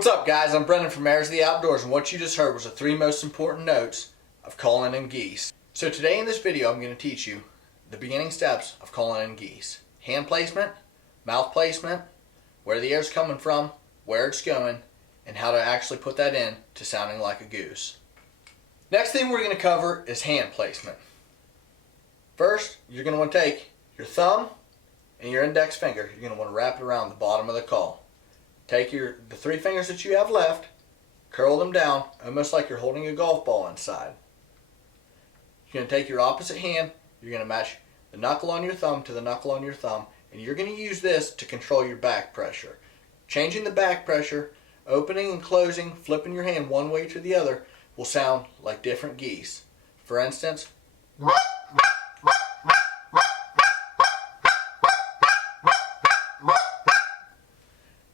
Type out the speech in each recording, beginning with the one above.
What's up, guys? I'm Brendan from Heirs of the Outdoors, and what you just heard was the 3 most important notes of calling in geese. So today in this video I'm going to teach you the beginning steps of calling in geese. Hand placement, mouth placement, where the air's coming from, where it's going, and how to actually put that in to sounding like a goose. Next thing we're going to cover is hand placement. First, you're going to want to take your thumb and your index finger. You're going to want to wrap it around the bottom of the call. Take the 3 fingers that you have left, curl them down, almost like you're holding a golf ball inside. You're going to take your opposite hand, you're going to match the knuckle on your thumb to the knuckle on your thumb, and you're going to use this to control your back pressure. Changing the back pressure, opening and closing, flipping your hand one way to the other will sound like different geese. For instance,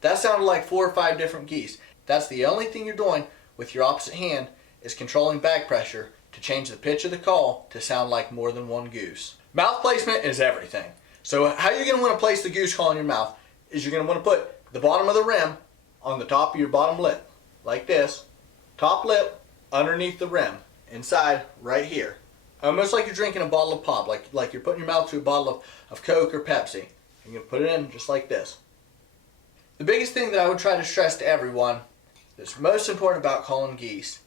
that sounded like 4 or 5 different geese. That's the only thing you're doing with your opposite hand is controlling back pressure to change the pitch of the call to sound like more than one goose. Mouth placement is everything. So how you're going to want to place the goose call in your mouth is you're going to want to put the bottom of the rim on the top of your bottom lip, like this. Top lip underneath the rim, inside right here. Almost like you're drinking a bottle of pop, like you're putting your mouth to a bottle of Coke or Pepsi. You're going to put it in just like this. The biggest thing that I would try to stress to everyone that's most important about calling geese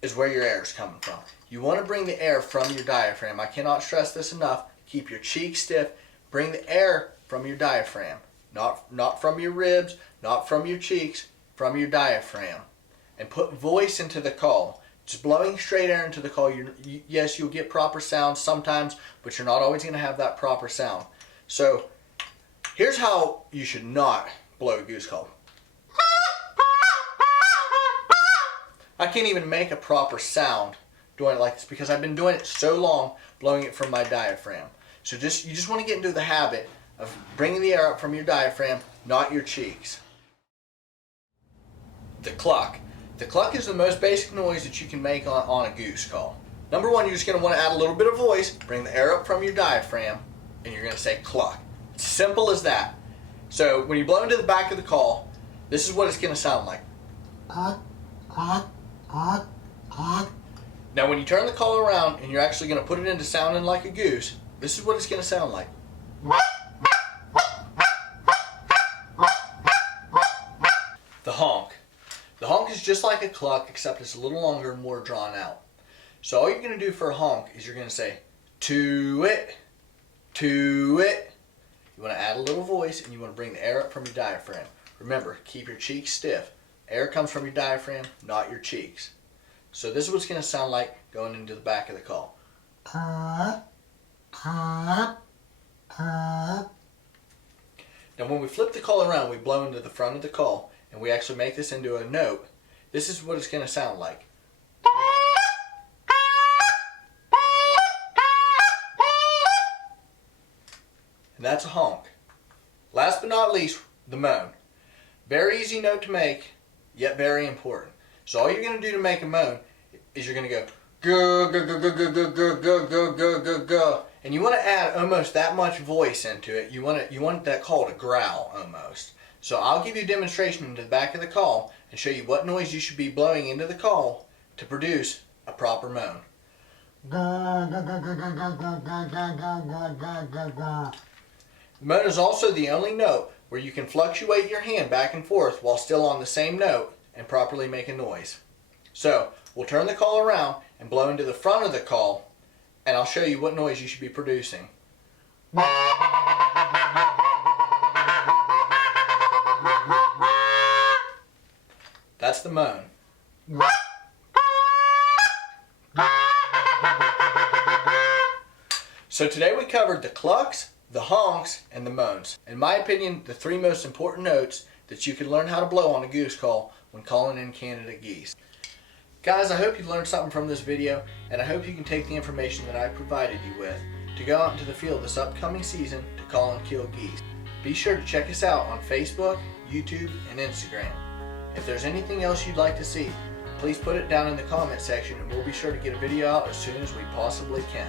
is where your air is coming from. You want to bring the air from your diaphragm. I cannot stress this enough. Keep your cheeks stiff. Bring the air from your diaphragm. Not from your ribs, not from your cheeks, from your diaphragm. And put voice into the call. Just blowing straight air into the call. Yes, you'll get proper sound sometimes, but you're not always going to have that proper sound. So here's how you should not blow a goose call. I can't even make a proper sound doing it like this because I've been doing it so long, blowing it from my diaphragm. So you just want to get into the habit of bringing the air up from your diaphragm, not your cheeks. The cluck. The cluck is the most basic noise that you can make on a goose call. Number one, you're just going to want to add a little bit of voice, bring the air up from your diaphragm, and you're going to say cluck. It's simple as that. So when you blow into the back of the call, this is what it's going to sound like. Now when you turn the call around and you're actually going to put it into sounding like a goose, this is what it's going to sound like. The honk. The honk is just like a cluck, except it's a little longer and more drawn out. So all you're going to do for a honk is you're going to say, to-it, to-it. You want to add a little voice and you want to bring the air up from your diaphragm. Remember, keep your cheeks stiff. Air comes from your diaphragm, not your cheeks. So this is what it's going to sound like going into the back of the call. Now when we flip the call around, we blow into the front of the call and we actually make this into a note. This is what it's going to sound like. And that's a honk. Last but not least, the moan. Very easy note to make, yet very important. So all you're going to do to make a moan is you're going to go go go go go go go go go go go go go, and you want to add almost that much voice into it. You want that call to growl almost. So I'll give you a demonstration into the back of the call and show you what noise you should be blowing into the call to produce a proper moan. The moan is also the only note where you can fluctuate your hand back and forth while still on the same note and properly make a noise. So we'll turn the call around and blow into the front of the call, and I'll show you what noise you should be producing. That's the moan. So today we covered the clucks, the honks, and the moans. In my opinion, the 3 most important notes that you can learn how to blow on a goose call when calling in Canada geese. Guys, I hope you learned something from this video, and I hope you can take the information that I provided you with to go out into the field this upcoming season to call and kill geese. Be sure to check us out on Facebook, YouTube, and Instagram. If there's anything else you'd like to see, please put it down in the comment section and we'll be sure to get a video out as soon as we possibly can.